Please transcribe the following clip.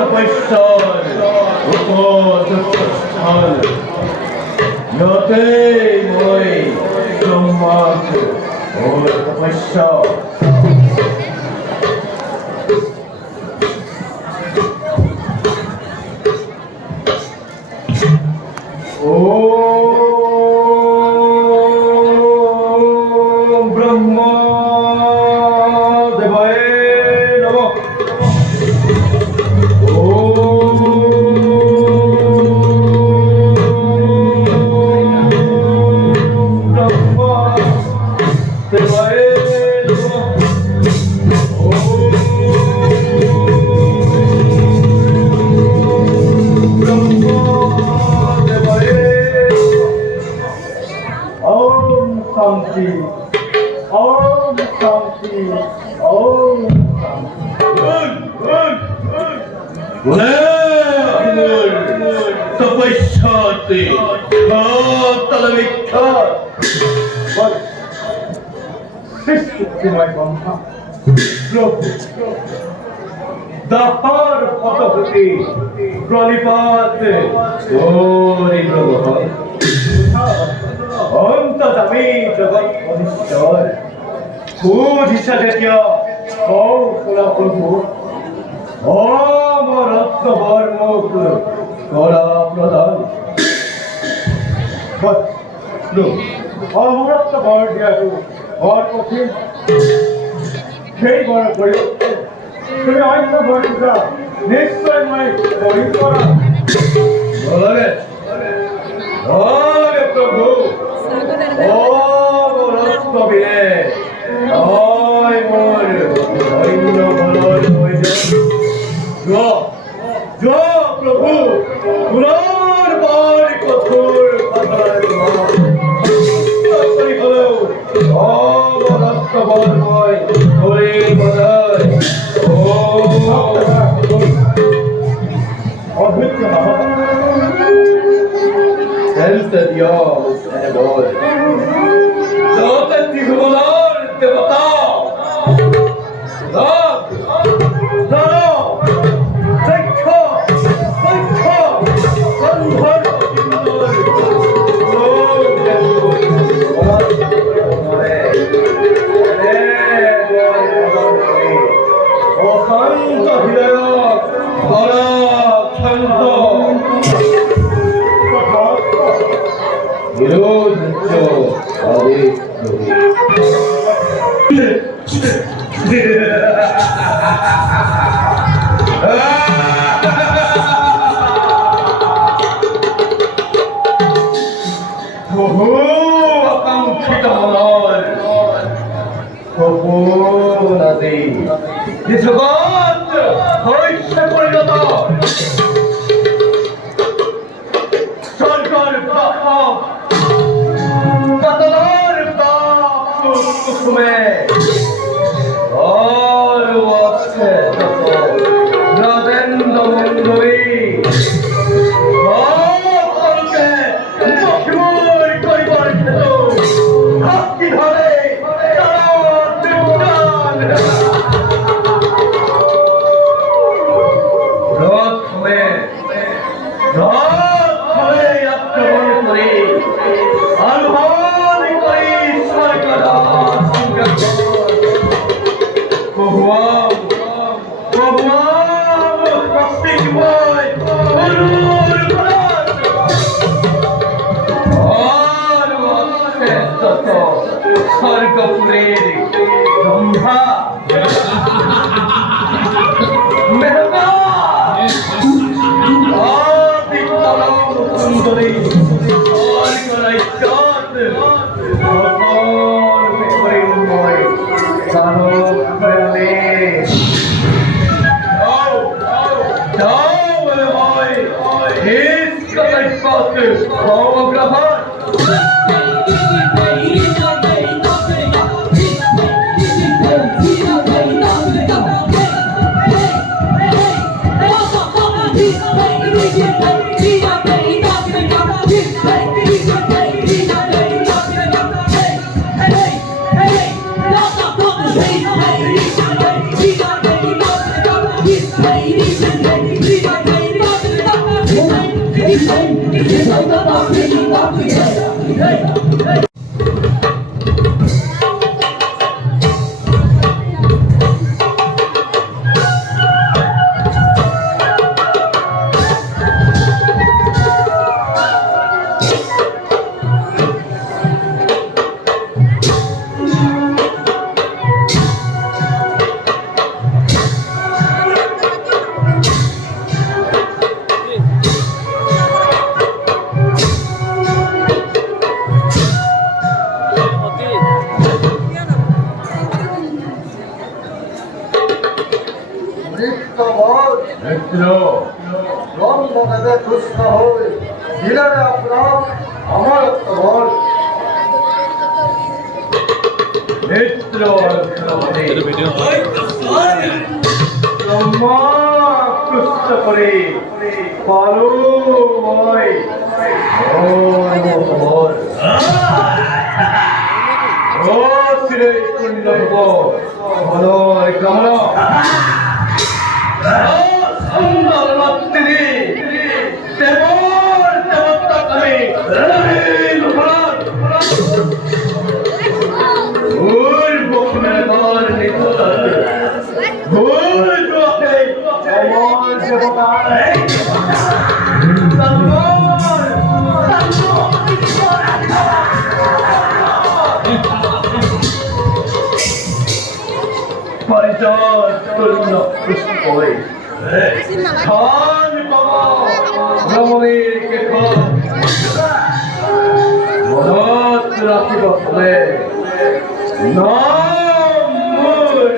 তপস্যার উপযুক্ত স্থান যতই মই ব্রহ্মার ওর তপস্যা তপস্যাতে দাহার পথপতি প্রণিপাত অন্তদামী জগৎ অধীশ্বর পূজিষা জাতীয় কৌশলা প্রভু অমরত্ন বর্মক করা প্রদান অমরত্ন বর দিয়াটো বর কঠিন সেই বর প্রয়োগ তুমি অন্য বরটা নিশ্চয় মই বহি করা বলবে বলবে প্রভু অমরত্ন বিনে নয় মোর অন্য বলর প্রভু পুনর্বার কঠোর অবরত্তবর্ময় হরে বদয় অভিজ্ঞ ত্রিভুবনের দেবতা Ladies and gentlemen. মিত্র ব্রহ্মদেবে তুষ্ট হই দিলেন আপনার আমার বল মিত্র ব্রহ্মা কৃষ্ট করে পারো হয় ও শ্রী কুণ্ডব ভালো কামনা সুন্দর মাতৃ দেবর দেবতা কবি ভুল বকমে দর নিতর ভুল জোতে আমার দেবতা পরিচয় করুন পুষ্পই খান বাবা রমণীর কে খান মনত রাখিব ফলে নাম মূল